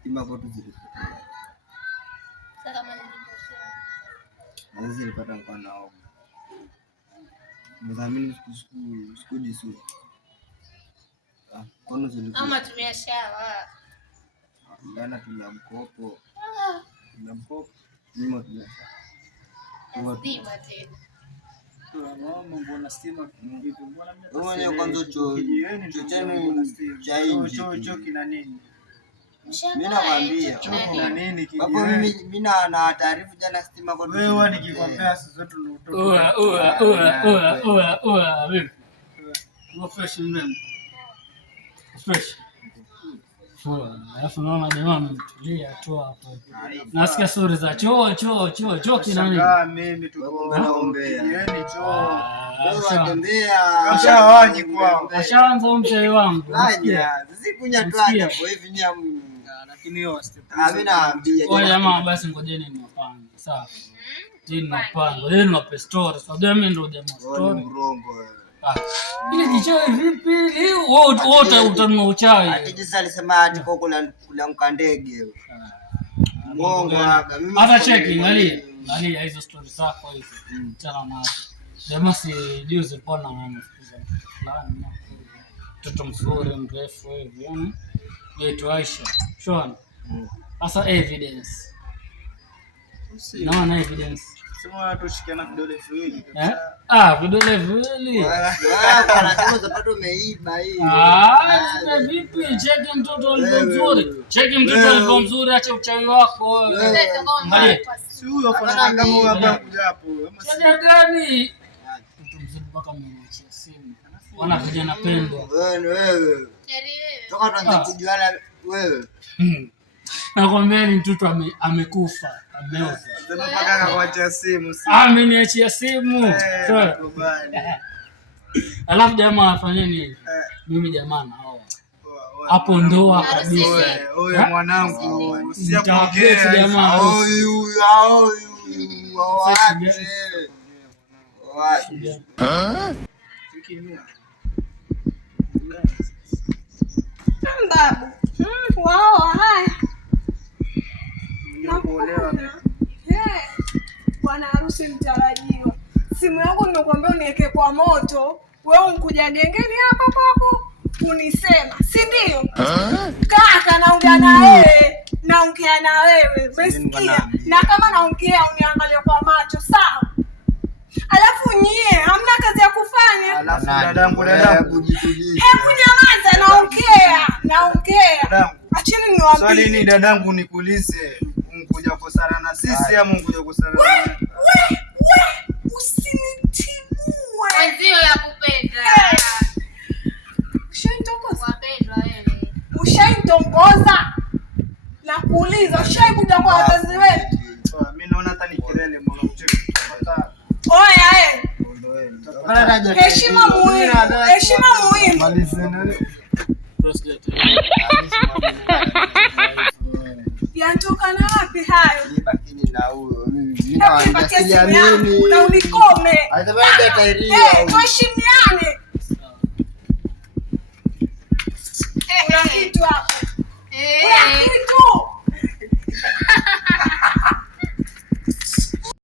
Stima kwa tu zilipotea. Sasa kama niliposema. Na zilipata kwa nao. Mdhamini skudi su. Kono zilikuwa. Ama tumeshawa. Ndana tuna mkopo. Tuna mkopo. Nimo tunasha. Stima tena. Mama mbona stima vipi? Mbona mimi kwanza chocheni cha inji. Cho kina nini? Mimi nakwambia na nini hapo mimi na taarifa jana stima kwa wewe nikikwambia sasa zote ni utoto. Vipi? Uko fresh mrembo? Fresh. Alafu naona jamaa ametulia tu hapo. Nasikia story za choo kina nini? Mimi tunaombea. Yaani choo. Wewe atembea. Washawanyi kwao. Washaanza mzee wangu. Nasikia. Sisi kunya tu hapo hivi ni lakini hiyo step. Mimi naambia jamaa basi ngojeni niwapange. Sawa. Tini napange. Leo nape story. Sababu mimi ndio jamaa story. Mrongo wewe. Ile kichawi vipi? Wote utanua uchawi. Ati sasa alisema ati kwa kula ndege. Mungu hapa. Hata cheki angalia hizo stories zako hizo. Chana na jamaa si juzi alikuwa na anafukuza fulani. Mtoto mzuri mrefu hivi yani. Yetu Aisha. Shona. Sasa evidence. Naona evidence. Sema tushikiana vidole viwili. Vidole viwili. Anasema sababu umeiba hii. Vipi? Cheki mtoto alivyo mzuri. Cheki mtoto alivyo mzuri, acha uchawi wako. Si huyo kama huyo hapa kuja hapo. Cheki gani? Mtu mzuri mpaka amemwachia simu. Wana vijana pendwa. Wewe. Toka tuanze kujuana wewe. Nakwambia ni mtoto amekufa, ameoza. Sasa mpaka kuachia simu. Ameniachia simu. Alafu jamaa afanye nini? Mimi jamaa naoa. Hapo ndoa kabisa. Oye mwanangu, usiakuongea jamaa. Huyu. Babu. Wao haya. Bwana harusi mtarajiwa. Simu yangu ninakwambia uniweke kwa moto. Wewe unkuja gengeni hapa kwako unisema, si ndio? Kaka naongea na wewe, naongea na wewe. Umesikia? Na kama naongea uniangalie kwa macho, sawa? Alafu nyie hamna kazi ya kufanya. Alafu dadangu. Hebu nyamaza, naongea. Acheni niwaambie. Swali ni dadangu nikuulize, unkuja kusana na sisi ama unkuja kusana na wewe? Usinitimue. Wenzio ya kupenda. Ushaintongoza? Wapendwa wewe. Ushaintongoza? Nakuuliza, ushaikuja kwa wazazi wetu? Mimi naona hata nikilele mbona ucheki. Oya heshima muhimu. Malizeni. Yanatoka na wapi hayo? Lakini na huyo mimi na unikome. Atabaki tairia. Tuheshimiane. Kuna kitu hapo. Kuna kitu.